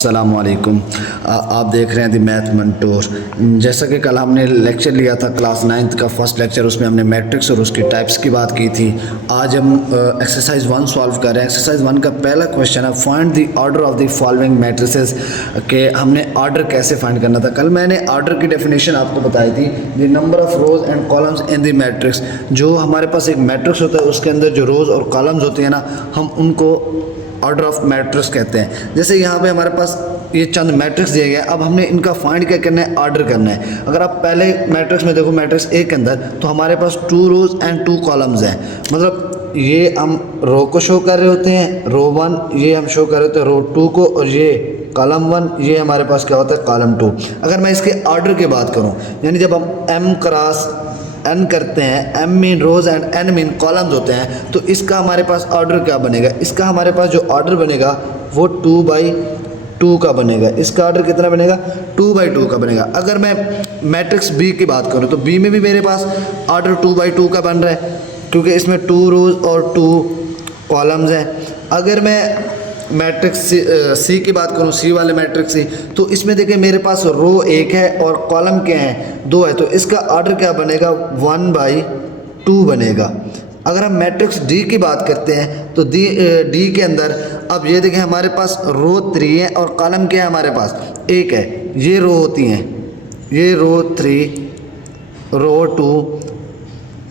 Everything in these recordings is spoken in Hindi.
अस्सलामुअलैकुम। आप देख रहे हैं दी मैथ मंटोर। जैसा कि कल हमने लेक्चर लिया था क्लास 9th का फर्स्ट लेक्चर, उसमें हमने मैट्रिक्स और उसकी टाइप्स की बात की थी। आज हम एक्सरसाइज 1 सॉल्व कर रहे हैं। एक्सरसाइज 1 का पहला क्वेश्चन है find the order of the following matrices, के हमने ऑर्डर कैसे फाइंड करना था। कल मैंने ऑर्डर की डेफिनेशन आपको बताई थी, the number of rose and columns in the matrix. जो हमारे पास एक मैट्रिक्स होता है उसके अंदर जो रोज और कॉलम्स होती हैं ना, हम उनको ऑर्डर ऑफ मैट्रिक्स कहते हैं। जैसे यहाँ पे हमारे पास ये चंद मैट्रिक्स दिए गए, अब हमने इनका फाइंड क्या करना है, ऑर्डर करना है। अगर आप पहले मैट्रिक्स में देखो, मैट्रिक्स ए के अंदर तो हमारे पास 2 रोज एंड 2 कॉलम्स हैं। मतलब ये हम रो को शो कर रहे होते हैं, रो 1 ये हम शो कर रहे होते हैं रो 2 को, और ये कॉलम 1 ये हमारे पास क्या होता है कॉलम 2। अगर मैं इसके ऑर्डर की बात करूँ, यानी जब हम m क्रॉस n करते हैं, m mean rows and n mean columns होते हैं, तो इसका हमारे पास ऑर्डर क्या बनेगा। इसका हमारे पास जो ऑर्डर बनेगा वो 2/2 का बनेगा। इसका ऑर्डर कितना बनेगा, 2/2 का बनेगा। अगर मैं मैट्रिक्स बी की बात करूँ तो बी में भी मेरे पास ऑर्डर 2/2 का बन रहा है, क्योंकि इसमें 2 रोज और 2 कॉलम्स हैं। अगर मैं मैट्रिक्स सी की बात करूँ, सी वाले मैट्रिक्स सी, तो इसमें देखिए मेरे पास रो 1 है और कॉलम क्या है 2 है, तो इसका ऑर्डर क्या बनेगा 1/2 बनेगा। अगर हम मैट्रिक्स डी की बात करते हैं तो डी के अंदर अब ये देखें हमारे पास रो 3 है और कॉलम क्या है हमारे पास 1 है। ये रो होती हैं, ये रो 3, रो 2,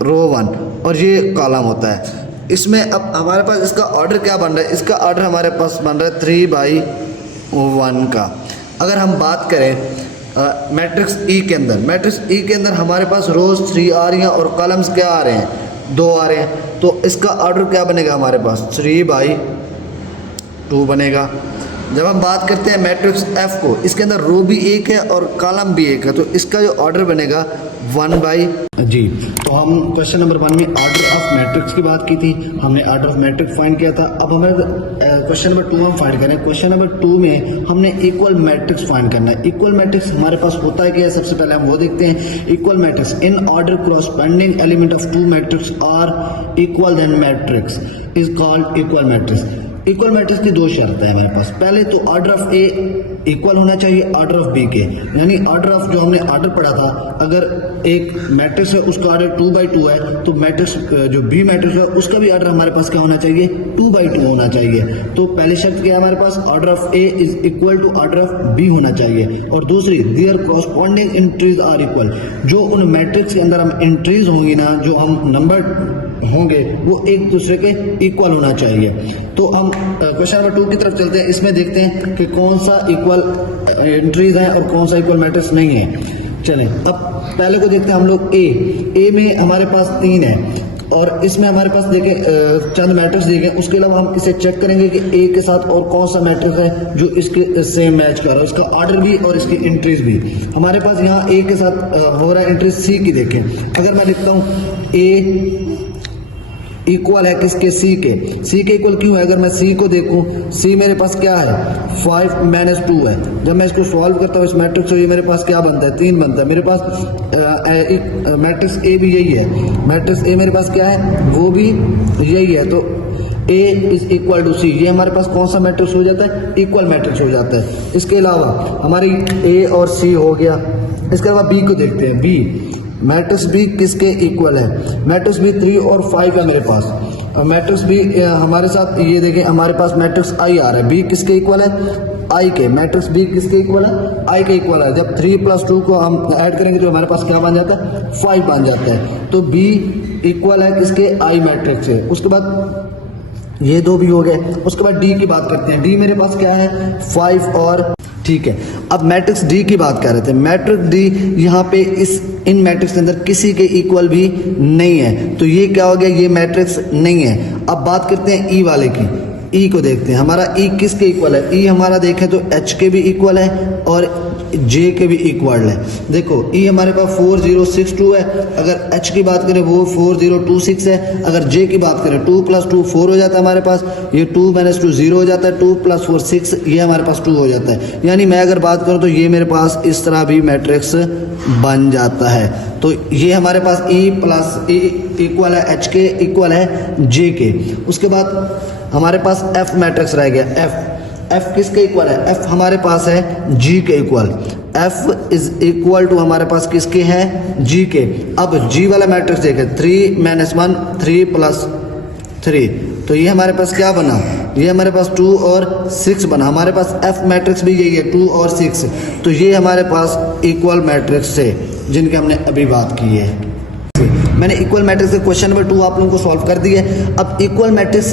रो 1 और ये कॉलम होता है। इसमें अब हमारे पास इसका ऑर्डर क्या बन रहा है, इसका ऑर्डर हमारे पास बन रहा है 3/1 का। अगर हम बात करें मैट्रिक्स ई के अंदर, मैट्रिक्स ई के अंदर हमारे पास रोज 3 आ रही हैं और कॉलम्स क्या आ रहे हैं 2 आ रहे हैं, तो इसका ऑर्डर क्या बनेगा हमारे पास 3/2 बनेगा। जब हम बात करते हैं मैट्रिक्स एफ को, इसके अंदर रो भी 1 है और कॉलम भी 1 है, तो इसका जो ऑर्डर बनेगा 1/। जी, तो हम क्वेश्चन नंबर 1 में ऑर्डर ऑफ मैट्रिक्स की बात की थी, हमने ऑर्डर ऑफ मैट्रिक्स फाइंड किया था। अब हमें क्वेश्चन नंबर 2 हम फाइंड करें। क्वेश्चन नंबर 2 में हमने इक्वल मैट्रिक्स फाइंड करना है। इक्वल मैट्रिक्स हमारे पास होता है क्या है, सबसे पहले हम वो देखते हैं। Equal matrix in order corresponding element of 2 matrix are equal then matrix is called equal matrix. Equal matrix की 2 शर्तें हैं हमारे पास। पहले तो ऑर्डर ऑफ ए इक्वल होना चाहिए ऑर्डर ऑफ बी के, यानी ऑर्डर ऑफ जो हमने ऑर्डर पढ़ा था, अगर एक मैट्रिक्स है उसका ऑर्डर 2/2 है, तो मैट्रिक्स जो बी मैट्रिक्स है उसका भी ऑर्डर हमारे पास क्या होना चाहिए 2/2 होना चाहिए। तो पहली शर्त क्या है हमारे पास, order of A is equal to order of B होना चाहिए। और दूसरी, their corresponding entries are equal. जो उन मैट्रिक्स के अंदर हम एंट्रीज होंगी ना, जो हम नंबर होंगे, वो एक दूसरे के इक्वल होना चाहिए। तो हम क्वेश्चन नंबर 2 की तरफ चलते हैं। इसमें देखते हैं कि कौन सा इक्वल एंट्रीज है और कौन सा इक्वल मैट्रिक्स नहीं है। चलें, अब पहले को देखते हैं हम लोग ए में हमारे पास 3 है और इसमें हमारे पास देखें चंद मैट्रिक्स दिए गए। उसके अलावा हम इसे चेक करेंगे कि ए के साथ और कौन सा मैट्रिक्स है जो इसके सेम मैच कर रहा है, उसका ऑर्डर भी और इसकी एंट्रीज भी। हमारे पास यहाँ ए के साथ हो रहा है एंट्रीज सी की। देखें, अगर मैं लिखता हूँ ए इक्वल है किसके, सी के। सी के इक्वल क्यों है, अगर मैं सी को देखूं, सी मेरे पास क्या है 5 - 2 है। जब मैं इसको सॉल्व करता हूँ इस मैट्रिक्स को, ये मेरे पास क्या बनता है 3 बनता है। मेरे पास मैट्रिक्स ए भी यही है, मैट्रिक्स ए मेरे पास क्या है वो भी यही है। तो ए इज इक्वल टू सी, ये हमारे पास कौन सा मैट्रिक्स हो जाता है, इक्वल मैट्रिक्स हो जाता है। इसके अलावा हमारी ए और सी हो गया। इसके अलावा बी को देखते हैं। बी मैट्रिक्स बी किसके इक्वल है, मैट्रिक्स बी 3 और 5 है मेरे पास। मैट्रिक्स बी हमारे साथ ये देखें हमारे पास मैट्रिक्स आई आ रहा है। बी किसके इक्वल है, आई के। मैट्रिक्स बी किसके इक्वल है, आई के इक्वल है। जब 3 + 2 को हम ऐड करेंगे तो हमारे पास क्या बन जाता है 5 बन जाता है। तो बी इक्वल है किसके, आई मैट्रिक्स से। उसके बाद ये 2 भी हो गए। उसके बाद डी की बात करते हैं। डी मेरे पास क्या है 5 और, ठीक है। अब मैट्रिक्स डी की बात कर रहे थे। मैट्रिक्स डी यहाँ पे इन मैट्रिक्स के अंदर किसी के इक्वल भी नहीं है, तो ये क्या हो गया, ये मैट्रिक्स नहीं है। अब बात करते हैं ई वाले की। ई को देखते हैं, हमारा ई किसके इक्वल है। ई हमारा देखें तो एच के भी इक्वल है और जे के भी इक्वल है। देखो ई हमारे पास 4062 है, अगर एच की बात करें वो 4026 है। अगर जे की बात करें 2 + 2 4 हो जाता है हमारे पास, ये 2 - 2 0 हो जाता है, 2 + 4 6, ये हमारे पास 2 हो जाता है। यानी मैं अगर बात करूं तो ये मेरे पास इस तरह भी मैट्रिक्स बन जाता है। तो ये हमारे पास E प्लस E इक्वल है एच के इक्वल है जे के। उसके बाद हमारे पास F मैट्रिक्स रह गया। F किसके इक्वल है? F हमारे पास है G के equal. F is equal to हमारे पास किसके है? G के। अब G वाला मैट्रिक्स देखें, 3 - 1 3 + 3, तो ये हमारे पास क्या बना? ये हमारे पास 2 और 6 बना। हमारे पास F मैट्रिक्स भी यही है, 2 और 6। तो ये हमारे पास इक्वल मैट्रिक्स है जिनकी हमने अभी बात की है। मैंने इक्वल मैट्रिक्स के क्वेश्चन नंबर 2 आप लोगों को सॉल्व कर दिया है। अब इक्वल मैट्रिक्स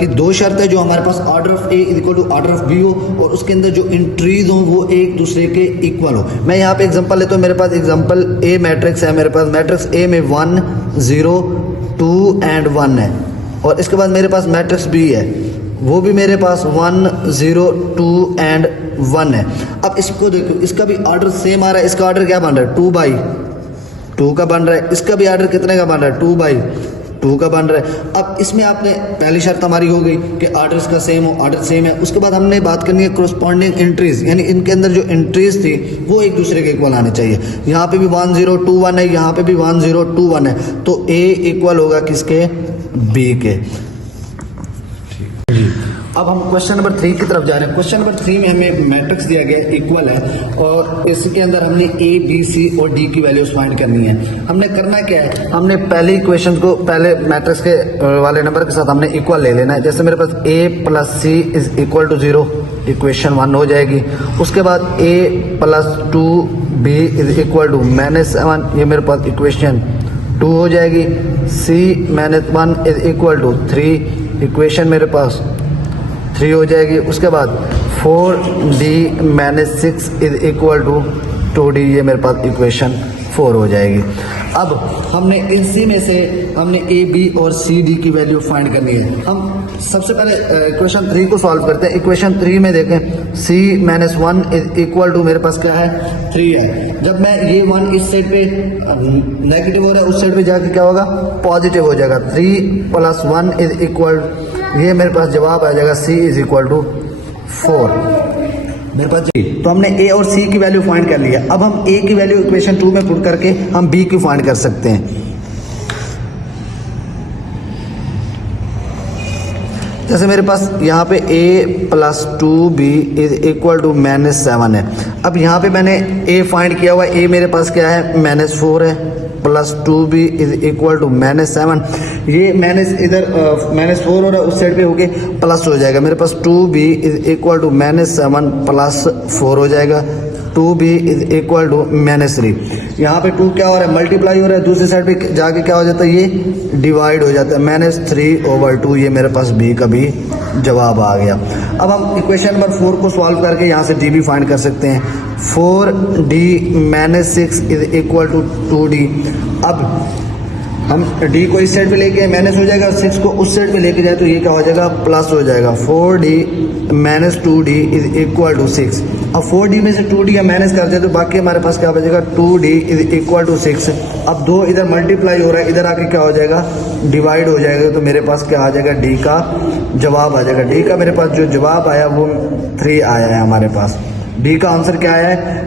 की 2 शर्त है, जो हमारे पास order of A is equal to order of B हो और उसके अंदर जो एंट्रीज हो वो एक दूसरे के इक्वल हो। मैं यहाँ पे एग्जांपल लेता हूँ। मेरे पास एग्जांपल ए मैट्रिक्स है। मेरे पास मैट्रिक्स ए में 1 0 2 एंड 1 है, और इसके बाद मेरे पास मैट्रिक्स बी है, वो भी मेरे पास 1 0 2 एंड 1 है। अब इसको देखो, इसका भी ऑर्डर सेम आ रहा है। इसका ऑर्डर क्या बन रहा है? 2/2 का बन रहा है। इसका भी ऑर्डर कितने का बन रहा है? 2/2 का बन रहा है। अब इसमें आपने पहली शर्त हमारी हो गई कि ऑर्डर इसका सेम हो, ऑर्डर सेम है। उसके बाद हमने बात करनी है कोरस्पॉन्डिंग एंट्रीज, यानी इनके अंदर जो एंट्रीज थी वो एक दूसरे के इक्वल आने चाहिए। यहाँ पे भी 1 0 2 1 है, यहाँ पे भी 1 0 2 1 है, तो ए इक्वल होगा किसके? बी के। अब हम क्वेश्चन नंबर 3 की तरफ जा रहे हैं। क्वेश्चन नंबर 3 में हमें मैट्रिक्स दिया गया है, इक्वल है, और इसके अंदर हमने ए बी सी और डी की वैल्यूज फाइंड करनी है। हमने करना क्या है? हमने पहले इक्वेशन को पहले मैट्रिक्स के वाले नंबर के साथ हमने इक्वल ले लेना है। जैसे मेरे पास a + c is equal to 0, equation 1 हो जाएगी। उसके बाद a + 2b is equal to -7, ये मेरे पास इक्वेशन 2 हो जाएगी। c - 1 is equal to 3, equation मेरे पास 3 हो जाएगी। उसके बाद 4d - 6 is equal to 2d, ये मेरे पास इक्वेशन 4 हो जाएगी। अब हमने इनसी में से हमने ए बी और सी डी की वैल्यू फाइंड करनी है। हम सबसे पहले इक्वेशन 3 को सॉल्व करते हैं। इक्वेशन 3 में देखें, c - 1 इज इक्वल टू मेरे पास क्या है? 3 है। जब मैं ये 1 इस साइड पे नेगेटिव हो रहा है, उस साइड पे जाके क्या होगा? पॉजिटिव हो जाएगा। 3 + 1 इज इक्वल, ये मेरे पास जवाब आ जाएगा c इज इक्वल टू 4 मेरे पास जी। तो हमने a और c की वैल्यू फाइंड कर लिया। अब हम a की वैल्यू इक्वेशन 2 में पुट करके हम b की फाइंड कर सकते हैं। जैसे मेरे पास यहाँ पे a + 2b is equal to -7 है। अब यहाँ पे मैंने a फाइंड किया हुआ है। a मेरे पास क्या है? -4 है, + 2b इज इक्वल टू -7। ये माइनस इधर -4 हो रहा है, उस साइड पे होके प्लस हो जाएगा। मेरे पास 2b इज इक्वल टू -7 + 4 हो जाएगा। 2b is equal to -3। यहाँ पे 2 क्या हो रहा है? मल्टीप्लाई हो रहा है। दूसरी साइड पे जाके क्या हो जाता है? ये डिवाइड हो जाता है। -3/2, ये मेरे पास b का भी जवाब आ गया। अब हम इक्वेशन नंबर 4 को सॉल्व करके यहाँ से d भी फाइंड कर सकते हैं। 4d - 6 is equal to 2d। अब हम d को इस साइड पे लेके आए, माइनस हो जाएगा। 6 को उस साइड पे लेके जाए तो ये क्या हो जाएगा? प्लस हो जाएगा। 4d - 2d is equal to 6। अब 4d में से 2d हम माइनस कर दें तो बाकी हमारे पास क्या बचेगा? 2d is equal to 6। अब 2 इधर मल्टीप्लाई हो रहा है, इधर आके क्या हो जाएगा? डिवाइड हो जाएगा। तो मेरे पास क्या आ जाएगा? d का जवाब आ जाएगा। d का मेरे पास जो जवाब आया वो 3 आया है। हमारे पास d का आंसर क्या आया है?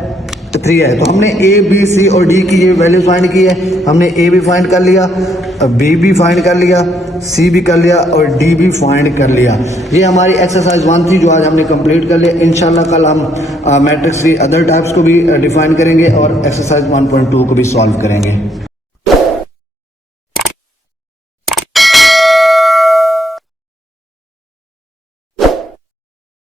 3 है। तो हमने a b c और d की ये वैल्यू फाइंड की है। हमने a भी फाइंड कर लिया, b भी फाइंड कर लिया, c भी कर लिया और d भी फाइंड कर लिया। ये हमारी एक्सरसाइज 1 थी जो आज हमने कंप्लीट कर लिया। इंशाल्लाह कल हम मैट्रिक्स की अदर टाइप्स को भी डिफाइन करेंगे और एक्सरसाइज 1.2 को भी सॉल्व करेंगे।